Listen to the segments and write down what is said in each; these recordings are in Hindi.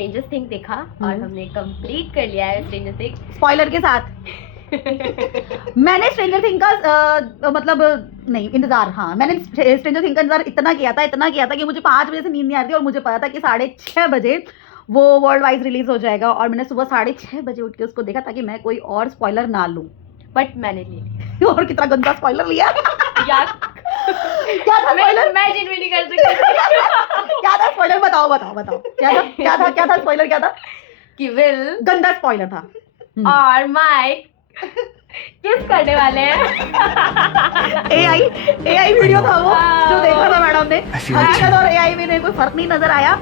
स्ट्रेंजर थिंग्स देखा और हमने कंप्लीट कर लिया है स्ट्रेंजर थिंग्स स्पॉइलर के साथ। मैंने स्ट्रेंजर थिंग का मतलब नहीं इंतजार, हाँ मैंने स्ट्रेंजर थिंग का इंतजार इतना किया था कि मुझे 5 बजे से नींद नहीं आ रही थी और मुझे पता था कि 6:30 बजे वो वर्ल्ड वाइड रिलीज हो जाएगा और मैंने सुबह 6:30 बजे उठ के उसको देखा ताकि मैं कोई और स्पॉइलर ना लूं। बट मैंने ले लिया। और कितना गंदा स्पॉइलर लिया यार क्या था स्पॉइलर? इमेजिन भी नहीं कर सकती। क्या था स्पॉइलर? बताओ क्या था स्पॉइलर? क्या था कि विल गंदा स्पॉइलर था और माइक किस करने वाले हैं। एआई वीडियो था वो जो देखा था मैडम ने। हकीकत और एआई में कोई फर्क नहीं नजर आया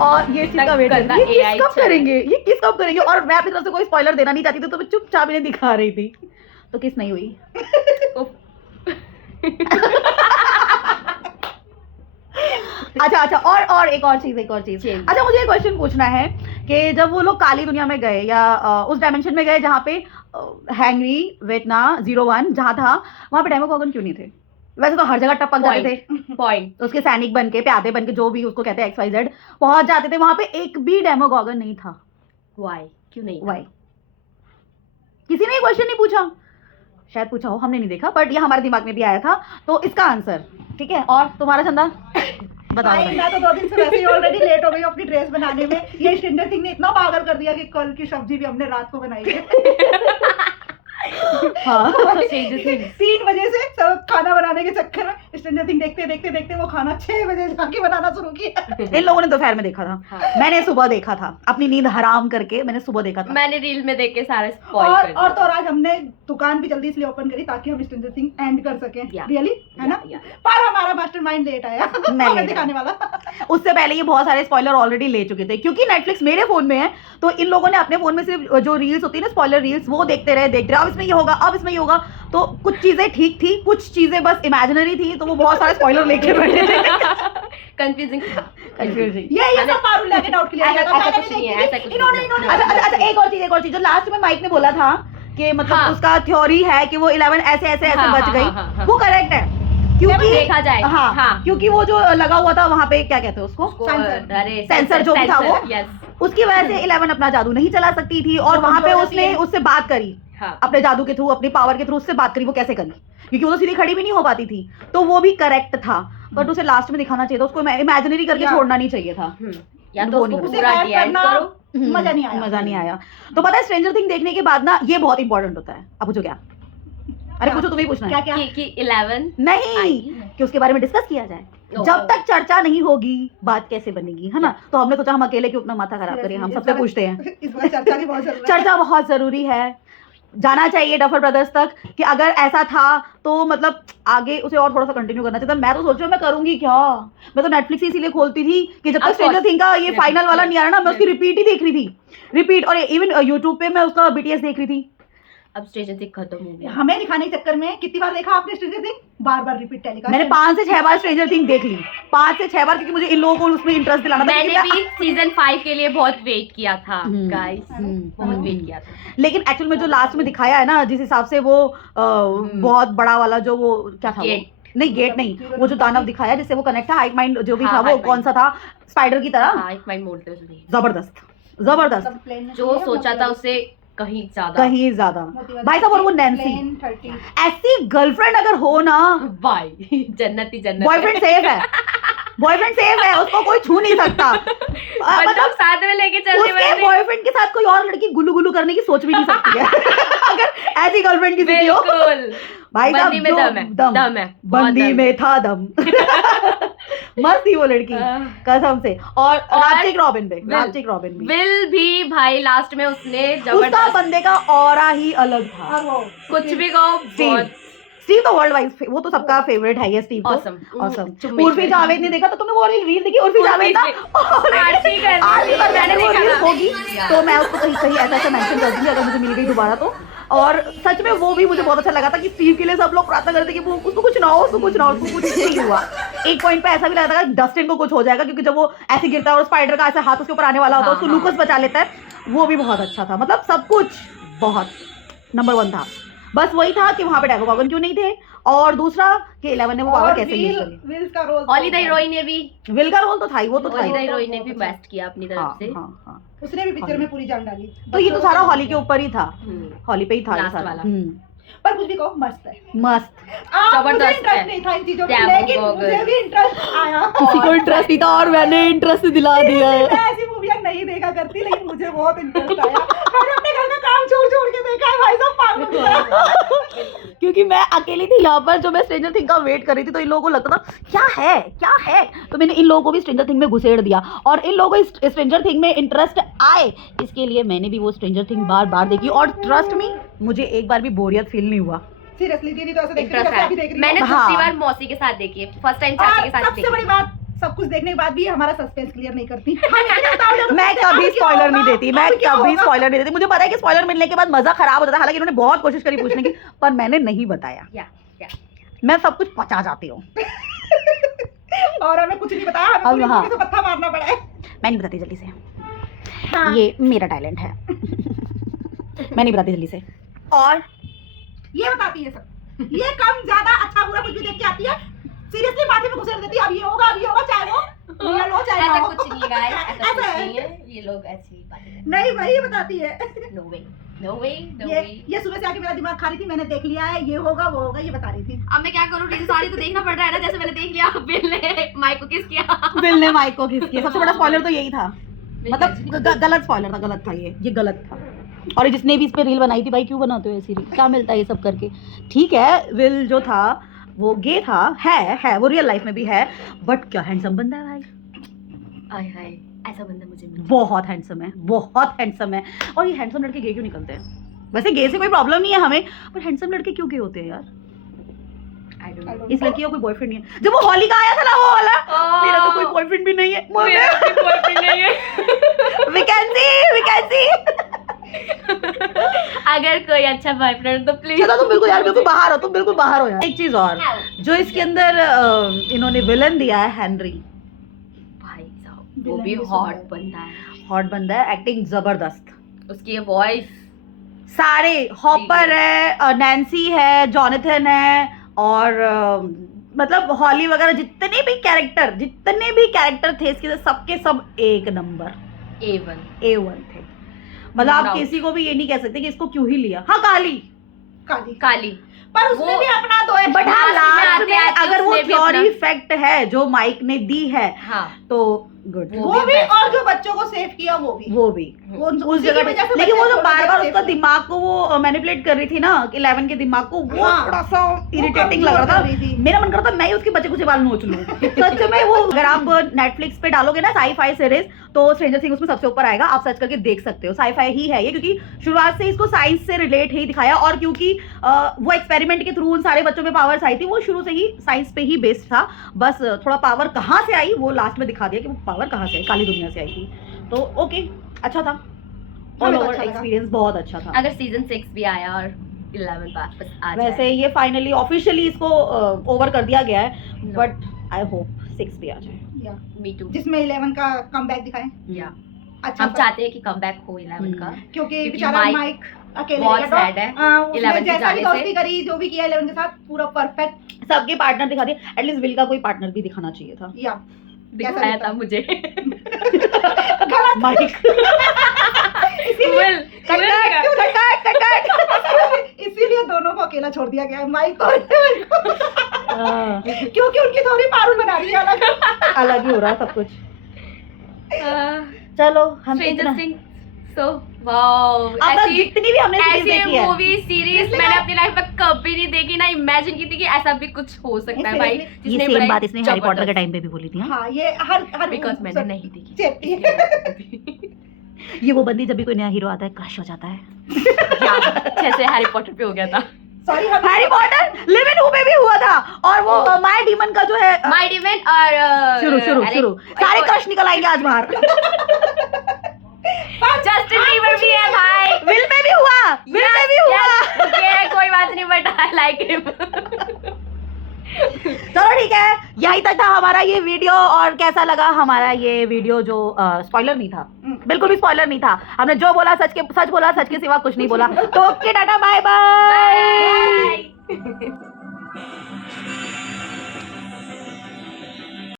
और ये चीज का वेट ये किस कब करेंगे और मैं अपनी तरफ से कोई स्पॉइलर देना नहीं चाहती थी तो मैं चुपचाप इन्हें दिखा रही थी तो किस नहीं हुई। अच्छा और एक और चीज अच्छा मुझे एक क्वेश्चन पूछना है कि जब वो लोग काली दुनिया में गए या उस डायमेंशन में गए जहाँ पे हैंगरी वेटना 01 जहाँ था वहाँ पे डेमोगॉगन क्यों नहीं थे? वैसे तो हर जगह टपक जाते थे पॉइंट उसके सैनिक बन के प्यादे बन के जो भी उसको कहते हैं XYZ पहुंच जाते थे, वहां पे एक भी डेमोगॉगन नहीं था। वाई क्यों नहीं? वाई किसी ने क्वेश्चन नहीं पूछा? शायद पूछा हो, हमने नहीं देखा बट ये हमारे दिमाग में भी आया था तो इसका आंसर ठीक है। और तुम्हारा चंदा बताओ। मैं तो 2 दिन से वैसे ही ऑलरेडी लेट हो गई अपनी ड्रेस बनाने में। ये स्ट्रेंजर थिंग ने इतना पागल कर दिया कि कल की सब्जी भी हमने रात को बनाई है। हाँ 3 बजे से सब खाना बनाने के चक्कर में स्ट्रेंजर थिंग देखते वो खाना 6 बजे जाके बनाना शुरू किया। इन लोगों ने दोपहर में देखा था। हाँ। मैंने सुबह देखा था, अपनी नींद हराम करके मैंने सुबह देखा था। मैंने रील में देख के सारा स्पॉइल कर दिया। और तो आज हमने दुकान भी जल्दी इसलिए ओपन करी ताकि हम स्ट्रेंजर थिंग एंड कर सकें। रियली है ना? पर हमारा मास्टरमाइंड लेट आया हमें दिखाने वाला। उससे पहले ये बहुत सारे स्पॉइलर ऑलरेडी ले चुके थे क्योंकि नेटफ्लिक्स मेरे फोन में है तो इन लोगों ने अपने फोन में सिर्फ जो रील्स होती है ना स्पॉइलर रील्स वो देखते रहे अब इसमें ये होगा अब इसमें ये होगा। तो कुछ चीजें ठीक थी, कुछ चीजें बस इमेजिनरी थी तो वो बहुत सारे स्पॉइलर लेके बैठे थे। कंफ्यूजिंग ये सब पारू लगे डाउट के लिए ऐसा कुछ नहीं है, ऐसा कुछ इन्होंने अच्छा एक और चीज जो लास्ट में माइक ने बोला था कि मतलब उसका थ्योरी है कि वो 11 ऐसे बच गई वो करेक्ट है क्योंकि देखा जाए क्योंकि वो जो लगा हुआ था वहां पे क्या कहते हैं उसको सेंसर जो भी था वो उसकी वजह से 11 अपना जादू नहीं चला सकती थी और वहां पे उसने उससे बात करी अपने जादू के थ्रू अपनी पावर के थ्रू उससे बात करी। वो कैसे करी क्योंकि वो तो सीधी खड़ी भी नहीं हो पाती थी तो वो भी करेक्ट था बट उसे लास्ट में दिखाना चाहिए था, उसको इमेजिनरी करके छोड़ना नहीं चाहिए था। या तो उसको पूरा डिवाइड करो, मजा नहीं आया। तो पता है स्ट्रेंजर थिंग देखने के बाद ना ये बहुत इंपॉर्टेंट होता है। अब पूछो क्या? अरे पूछो तुम्हें पूछना है क्या कि 11 नहीं कि उसके बारे में डिस्कस किया जाए। जब तक चर्चा नहीं होगी बात कैसे बनेगी, है ना? तो हमने सोचा हम अकेले क्यों अपना माथा खराब करें, हम सबसे पूछते हैं। इस बार चर्चा बहुत जरूरी है, जाना चाहिए डफर ब्रदर्स तक कि अगर ऐसा था तो मतलब आगे उसे और थोड़ा सा कंटिन्यू करना चाहिए। मैं तो सोच रही हूँ मैं करूंगी क्या, मैं तो नेटफ्लिक्स इसीलिए खोलती थी कि जब तक स्ट्रेंजर थिंग का ये फाइनल वाला नहीं आ रहा ना मैं उसकी रिपीट ही देख रही थी और इवन यूट्यूब पे मैं उसका BTS देख रही थी। अब स्ट्रेंजर थिंग खत्म हो गया। हमें दिखाने के चक्कर में कितनी बार देखा आपने स्ट्रेंजर थिंग? बार रिपीट टेलीकास्ट। मैंने 5 से 6 बार स्ट्रेंजर थिंग देख ली, 5 से 6 बार क्योंकि मुझे इन लोगों को उसमें इंटरेस्ट दिलाना था। मैंने भी सीजन 5 के लिए बहुत वेट किया था गाइस, बहुत वेट किया था। लेकिन एक्चुअल में जो लास्ट में दिखाया है ना जिस हिसाब से वो बहुत बड़ा वाला जो वो क्या था गेट नहीं वो जो दानव दिखाया जिससे वो कनेक्ट था हाइट माइंड जो भी था वो कौन सा था स्पाइडर की तरह हाइट माइंड मोल्टर्स जबरदस्त जो सोचा था उससे कहीं ज्यादा भाई साहब। और वो नैन्सी ऐसी गर्लफ्रेंड अगर हो ना भाई जन्नती बॉयफ्रेंड सेफ है उसको कोई छू नहीं सकता। मतलब साथ में लेके चलने उसके बॉयफ्रेंड के साथ कोई और लड़की गुल्लू गुल्लू करने की सोच भी नहीं सकती है। अगर ऐसी गर्लफ्रेंड की स्थिति हो भाई साहब दम है बंदी में था दम। मस्त थी वो लड़की कसम से। और राप्टिक रॉबिन भी विल भी भाई लास्ट में उसने उसका बंदे का ऑरा ही अलग था। कुछ भी कहो स्टीव तो वर्ल्ड वाइज वो तो सबका फेवरेट है ये स्टीव तो ऑसम। उर्फी जावेद ने देखा तो तुमने वो रील देखी? उर्फी जावेद ना होगी तो मैं उसको कहीं ऐसा मेंशन कर दूंगी अगर मुझे मिल गई दोबारा तो। और सच में वो भी मुझे बहुत अच्छा लगा था कि स्टीव के लिए सब लोग प्रार्थना करते कि वो उसको कुछ ना हो, उसको कुछ नहीं हुआ। एक पॉइंट पे ऐसा भी लगा था कि डस्टिन को कुछ हो जाएगा क्योंकि जब वो ऐसे गिरता है और स्पाइडर का ऐसे हाथ उसके ऊपर आने वाला होता है उसको लूकस बचा लेता है, वो भी बहुत अच्छा था। मतलब सब कुछ बहुत नंबर 1 था। बस वही था कि वहां पे डेमोगॉगन क्यों नहीं थे और दूसरा कि 11 ने वो पावर कैसे यूज करी। विल का रोल हॉली द हीरोइन ने भी, विल का रोल तो था ही, वो तो था हॉली द ही। हीरोइन ने भी बेस्ट किया अपनी तरफ से। उसने भी पिक्चर में पूरी जान डाली। तो ये तो सारा हॉली के ऊपर ही था, हॉली पे ही था ये लास्ट सारा। वाला। पर कुछ भी कहो मस्त है, मस्त। मुझे इंटरेस्ट नहीं था इन चीजों में, लेकिन मुझे भी इंटरेस्ट आया। किसी को इंटरेस्ट नहीं था और मैंने इंटरेस्ट दिला दिया है। मैं ऐसी मूवियां नहीं देखा करती, लेकिन मुझे बहुत इंटरेस्ट आया। मैंने अपने घर का काम छोड़ के देखा है भाई साहब, पागल। क्योंकि मैं अकेली थी यहाँ पर, जो मैं स्ट्रेंजर थिंग का वेट कर रही थी, तो इन लोगों को लगता था क्या है, तो मैंने इन लोगों को भी स्ट्रेंजर थिंग में घुसेड़ दिया और इन लोगों को स्ट्रेंजर थिंग में इंटरेस्ट आए, इसके लिए मैंने भी वो स्ट्रेंजर थिंग बार देखी और ट्रस्ट मी, मुझे एक बार भी बोरियत फील नहीं हुआ। सीरियसली दीदी तो ऐसे देखती है जैसे अभी देख रही हूं। मैंने दूसरी बार मौसी के साथ देखी है, फर्स्ट टाइम चाची के साथ देखी। सबसे बड़ी बात, सब कुछ देखने के बाद भी हमारा सस्पेंस क्लियर नहीं करती। मैं कभी स्पॉइलर नहीं देती, मैं कभी स्पॉइलर नहीं देती। मुझे पता है कि स्पॉइलर मिलने के बाद मजा खराब हो जाता है, हालांकि इन्होंने बहुत कोशिश करी पूछने की, पर मैंने नहीं बताया। मैं सब कुछ पचा जाती हूँ। और हमें कुछ नहीं बताया, हमें पूरी मूवी से पत्थर मारना पड़ा है। मैं नहीं बताती जल्दी से, ये मेरा टैलेंट है। मैं नहीं बताती जल्दी से। और ये बताती है सब, ये कम ज्यादा अच्छा बुरा कुछ भी देख के आती है, सीरियसली माथे में घुसेड़ देती है, अब ये होगा चाहे वो रियल हो चाहे ऐसा ना हो। कुछ नहीं गाइस, ऐसा कुछ ऐसा नहीं है, ये लोग ऐसी ही बातें करते हैं। नहीं वही बताती है। नो वे। ये सुबह से आके मेरा दिमाग खा रही थी, मैंने देख लिया है, ये होगा वो होगा, ये बता रही थी। अब मैं क्या करूं, सारी तो देखना पड़ रहा है ना, जैसे मैंने देख लिया बिल ने माइक को किस किया। बिल ने माइक को किस किया, सबसे बड़ा स्पॉइलर तो यही था, मतलब गलत स्पॉइलर था, गलत था ये गलत था। और जिसने भी इस पे रील बनाई थी, भाई क्यों बनाते हो ऐसी रील, क्या मिलता है ये सब करके। ठीक है, विल जो था वो गे था, है वो रियल लाइफ में भी है, बट क्या हैंडसम बंदा है भाई। हाय ऐसा बंदा मुझे मिला। बहुत हैंडसम है। और ये हैंडसम लड़के गे क्यों निकलते हैं? वैसे गे से कोई प्रॉब्लम नहीं है हमें, पर हैंडसम लड़के क्यों गे होते हैं यार? I don't know. इस लड़की का कोई बॉयफ्रेंड नहीं है। जब वो हॉली का आया था ना वो वाला, मेरा तो कोई बॉयफ्रेंड भी नहीं है। मेरा भी बॉयफ्रेंड नहीं है। We can see। अगर कोई अच्छा बॉयफ्रेंड तो प्लीज। चलो तुम बिल्कुल बाहर हो यार। एक चीज और, जो इसके अंदर इन्होंने विलन दिया है, हेनरी भाई साहब, वो भी हॉट बंदा है, एक्टिंग जबरदस्त। उसकी वॉइस सारे हॉपर है, नैन्सी है, जॉनथन है, और मतलब हॉली वगैरह जितने भी कैरेक्टर थे इसके, सबके सब एक नंबर A1 थे। मतलब आप किसी को भी ये नहीं कह सकते कि इसको क्यों ही लिया। हाँ काली पर उसने भी अपना दो, बट हाँ लास्ट में अगर वो थ्योरी फैक्ट है जो माइक ने दी है, हाँ तो गुड। वो भी और जो बच्चों को सेव किया वो भी उस जगह पे। लेकिन वो जो बार उसका दिमाग को वो मैनिपुलेट कर रही थी ना, 11 के दिमाग को, वो थोड़ा सा इरिटेटिंग लग रहा था। मेरा मन करता मैं ही उसके बच्चे कुछ बाल नोच लूं। सच में वो, अगर आप नेटफ्लिक्स पे डालोगे ना साई-फाई सीरीज, तो स्ट्रेंजर थिंग्स उसमें सबसे ऊपर आएगा, आप सर्च करके देख सकते हो। साई-फाई ही है ये, क्योंकि शुरुआत से इसको साइंस से रिलेट ही दिखाया, और क्योंकि वो एक्सपेरिमेंट के थ्रू उन सारे बच्चों में पावर्स आई थी, वो शुरू से ही साइंस पे ही बेस्ड था। बस थोड़ा पावर कहाँ से आई वो लास्ट में दिखा दिया कि वो पावर कहाँ से आई, काली दुनिया से आई थी। तो ओके, अच्छा था, ऑल ओवर एक्सपीरियंस बहुत अच्छा था। अगर सीजन 6 भी आया और 11 वापस आ जाए। वैसे ये फाइनली ऑफिशियली इसको ओवर कर दिया गया है, बट आई होप 6 भी आ जाए। मी टू, जिसमें 11 का कमबैक दिखाएं। अच्छा, हम चाहते हैं कि कमबैक हो 11 का, क्योंकि बेचारा माइक अकेले बहुत सैड है। 11 जैसा भी दोस्ती करी, जो भी किया 11 के साथ, पूरा परफेक्ट, सबके पार्टनर दिखा दिए। एटलीस्ट विल का कोई पार्टनर भी दिखाना चाहिए था। दिखाया था मुझे। माइक इसीलिए दोनों को अकेला छोड़ दिया गया, माइक और क्योंकि उनकी थोड़ी पारुल बना रही है, अलग ही हो रहा है सब कुछ। चलो हम जितनी भी हमने ऐसी मूवी सीरीज मैंने अपनी लाइफ में कभी नहीं देखी, ना इमेजिन की थी कि ऐसा भी कुछ हो सकता है भाई। ये सेम बात इसने हैरी पॉटर के टाइम पे भी बोली थी। हाँ, ये हर बिकॉज़ मैंने नहीं देखी। ये वो बंदी जब भी कोई नया हीरो आता है क्रश हो जाता है, जैसे हैरी पॉटर पे हो गया था। Sorry, Harry Potter live in who पे भी हुआ था, और वो माय डीमन का जो है, माय डीमन और शुरू सारे क्रश निकल आएंगे आज बाहर। जस्टिन बीबर भी है भाई, विल में भी हुआ, कोई बात नहीं, बट आई लाइक हिम। चलो ठीक है, यही तक था हमारा ये वीडियो। और कैसा लगा हमारा ये वीडियो, जो स्पॉइलर नहीं था, बिल्कुल भी स्पॉइलर नहीं था। हमने जो बोला सच बोला, सच के सिवा कुछ नहीं बोला। तो ओके, टाटा, बाय बाय।